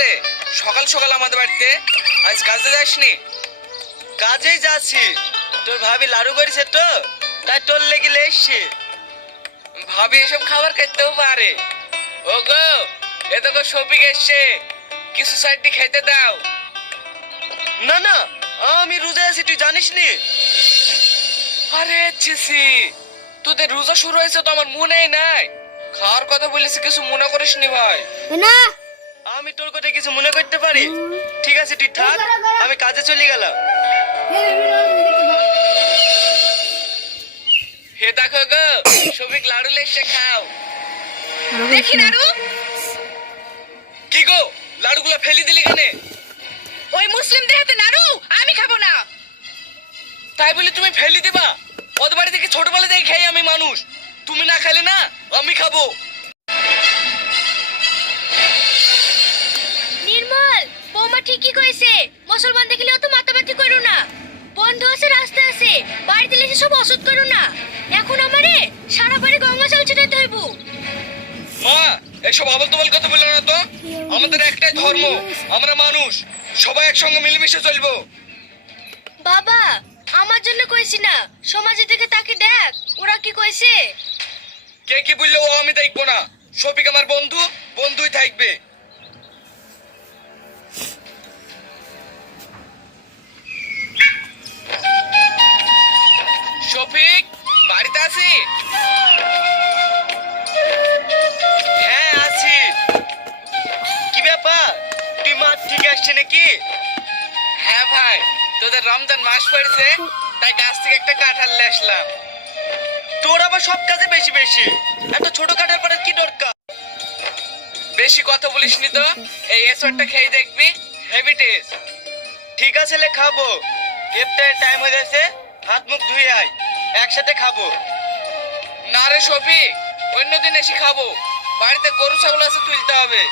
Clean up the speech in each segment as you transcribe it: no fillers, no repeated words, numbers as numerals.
রে সকাল সকাল আমাদের বাড়িতে? আজ কাজে যাসনি? কাজেই যাচ্ছি। তোর ভাবি লাড়ু করেছে তো, তাই তোর লেগে এসছি। ভাবি এসব খাবার খেতেও পারে। ও গো, এ তো গো শফিক এসছে, কিছু সাইডটি খেতে দাও। না না, আমি রোজা আছি, তুই জানিস নি? আরে ছিসি, তোদের রোজা শুরু হয়েছে তো আমার মনেই নাই। খাওয়ার কথা বলেছি, কিছু মনে করিস নি ভাই? না আমি তোর কথা কিছু মনে করতে পারি? ঠিক আছে তুই থাক, আমি কাজে চলে গেলাম। হে দেখো গো, শফিক লাড়ু লেসে খাও। দেখি নাড়ু। কি গো, লাড়ুগুলো ফেলি দিলি কেনে? ওই মুসলিমদের হাতে নাড়ু আমি খাবো না। তাই বলে তুমি ফেলি দিবা? ওদের বাড়ি থেকে ছোটবেলা থেকে খাই আমি মানুষ, তুমি না খেলে না আমি খাবো। নির্মল, বৌমা ঠিকই কইছে, মুসলমান দেখলে অত মাতামাতি করো না। বন্ধ আছে, রাস্তা আছে, বাড়িতে এসে সব অসৎ করো না। এখন আমারে সারা বাড়ি গঙ্গা জল ছিটাইতে হইব। মা, এসব আবল তবল কথা বললো না তো। আমাদের একটাই ধর্ম, আমরা মানুষ, সবাই একসঙ্গে মিলেমিশে চলবো। বাবা, আমার জন্য কইছি না, সমাজে থেকে তাকে দেখ ওরা কি কইছে। কে কি বললো ও আমি দেখবো না। শফিক আমার বন্ধু, বন্ধুই থাকবে। শফিক, বাড়িতে আছি? হ্যাঁ আছি। কি ব্যাপার, তুই মাঠ থেকে আসছে নাকি? হ্যাঁ ভাই, তোদের রমজান মাস পড়েছে, তাই গাছ থেকে একটা কাঁঠাল নিয়ে আসলাম। তোর আবার সব কাজে বেশি বেশি, এত ছোট কাটার পরে কি দরকার? বেশি কথা বলিস নি তো। এই এসরটা খেয়ে দেখবি, হেভি টেস্ট। ঠিক আছে লে, খাবো। ইফতারের টাইম হয়ে যাচ্ছে, হাত মুখ ধুয়ে আয়, একসাথে খাবো। না রে শফিক, অন্যদিন এসে খাবো। বাড়িতে গরু ছাগল আছে, তুলতে হবে।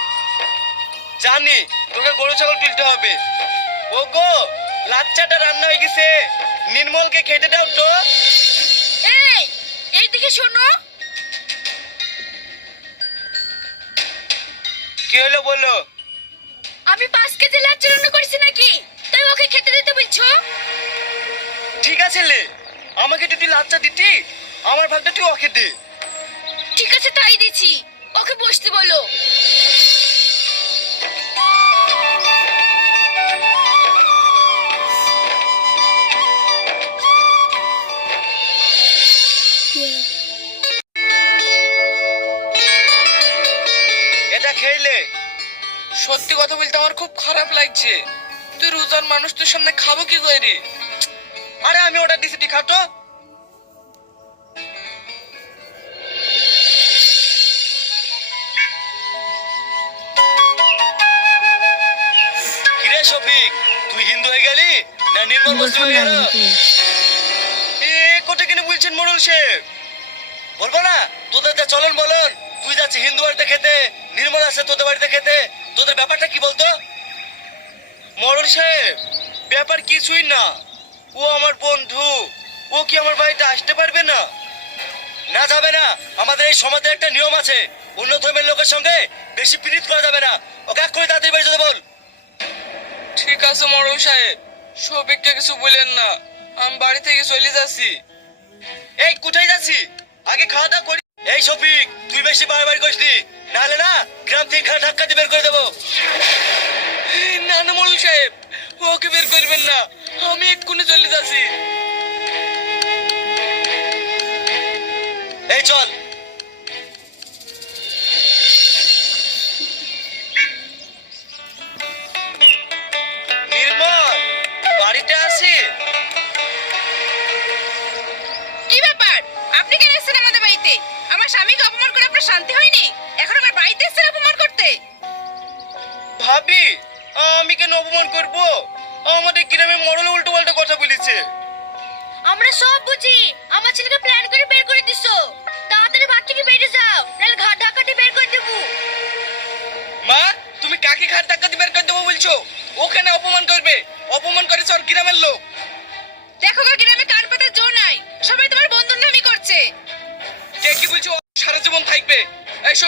জানি তোকে গরু ছাগল তুলতে হবে। ও গো, লাচ্চাটা রান্না হয়ে গেছে, নির্মলকে খেতে দাও তো। এই, এইদিকে শোনো। কি হলো বলো? আমি 5 কেজি লাচ্ছা রান্না করেছি নাকি, তাই ওকে খেতে দিতে বলছো? ঠিক আছে লে, আমাকে যদি লাচ্চা দিতি, আমার ভাগটা তুই ওকে দে। ঠিক আছে তাই দিছি, ওকে বসতে বলো। এটা খেলে। সত্যি কথা বলতে আমার খুব খারাপ লাগছে। তুই রোজার মানুষ, তোর সামনে খাবো কি করে? আরে আমি অর্ডার দিছি, তুই খাতো। কিরে শফিক, তুই হিন্দু হয়ে গেলি না নির্মল মুসলিম হয়ে গেল? এ কোটে কিনে বলছেন মোড়ল শেখ? বলবো না তোদের যা চলন বলন, তুই যাচ্ছিস হিন্দু বাড়িতে খেতে, নির্মল আছে তোদের বাড়িতে খেতে, তোদের ব্যাপারটা কি বলতো? মোড়ল শেখ, ব্যাপার কিছুই না, ও আমার বন্ধু, ও কি আমার বাড়িতে আসতে পারবে না? না যাবে না, আমাদের এই সমাজের একটা নিয়ম আছে, অন্য ধর্মের লোকের সঙ্গে বেশি পীড়িত করা যাবে না। ওকে এক্ষুনি তাড়াতাড়ি বাড়ি যেতে বল। ঠিক আছে মরল সাহেব, শফিককে কিছু বলেন না, আমি বাড়ি থেকে চলে যাচ্ছি। এই কোথায় যাচ্ছি? আগে খাওয়া দাওয়া করি। এই শফিক, তুই বেশি বাড়াবাড়ি করিস নি, নাহলে না গ্রাম থেকে খানা ধাক্কা দিয়ে বের করে দেবো। না না মরল সাহেব, ওকে বের করবেন না, আমি এক্ষুনি চলে যাচ্ছি। এই চল। নির্মল, বাড়িতে আসি। কি ব্যাপার, আপনি কেন এসেছেন আমাদের বাড়িতে? আমার স্বামীকে অপমান করে আপনার শান্তি হয়নি, এখন আমার বাড়িতে এসেছেন অপমান করতে? ভাবি, আমি কেন অপমান করবো? আমাদের গ্রামে মরল উল্টো পাল্টা কথা বলেছে। আমরা সব বুঝি, আমার ছেলেকে প্ল্যান করে বের করে দিছো। তাড়াতাড়ি বাড়ি থেকে বেরিয়ে যাও, নাহলে ঘাট ধাক্কা দিয়ে বের করে দেবো। মা, তুমি কাকে ঘাট ধাক্কা দিয়ে বের করে দেবো বলছো? ওখানে অপমান করবে, অপমান করেছে ওর গ্রামের লোক। দেখো গো, গ্রামে কান পাতার জো নাই, সবাই তোমার বন্ধুর নামই করছে। কে কি বলছো? ও সারা জীবন থাকবে। এইসব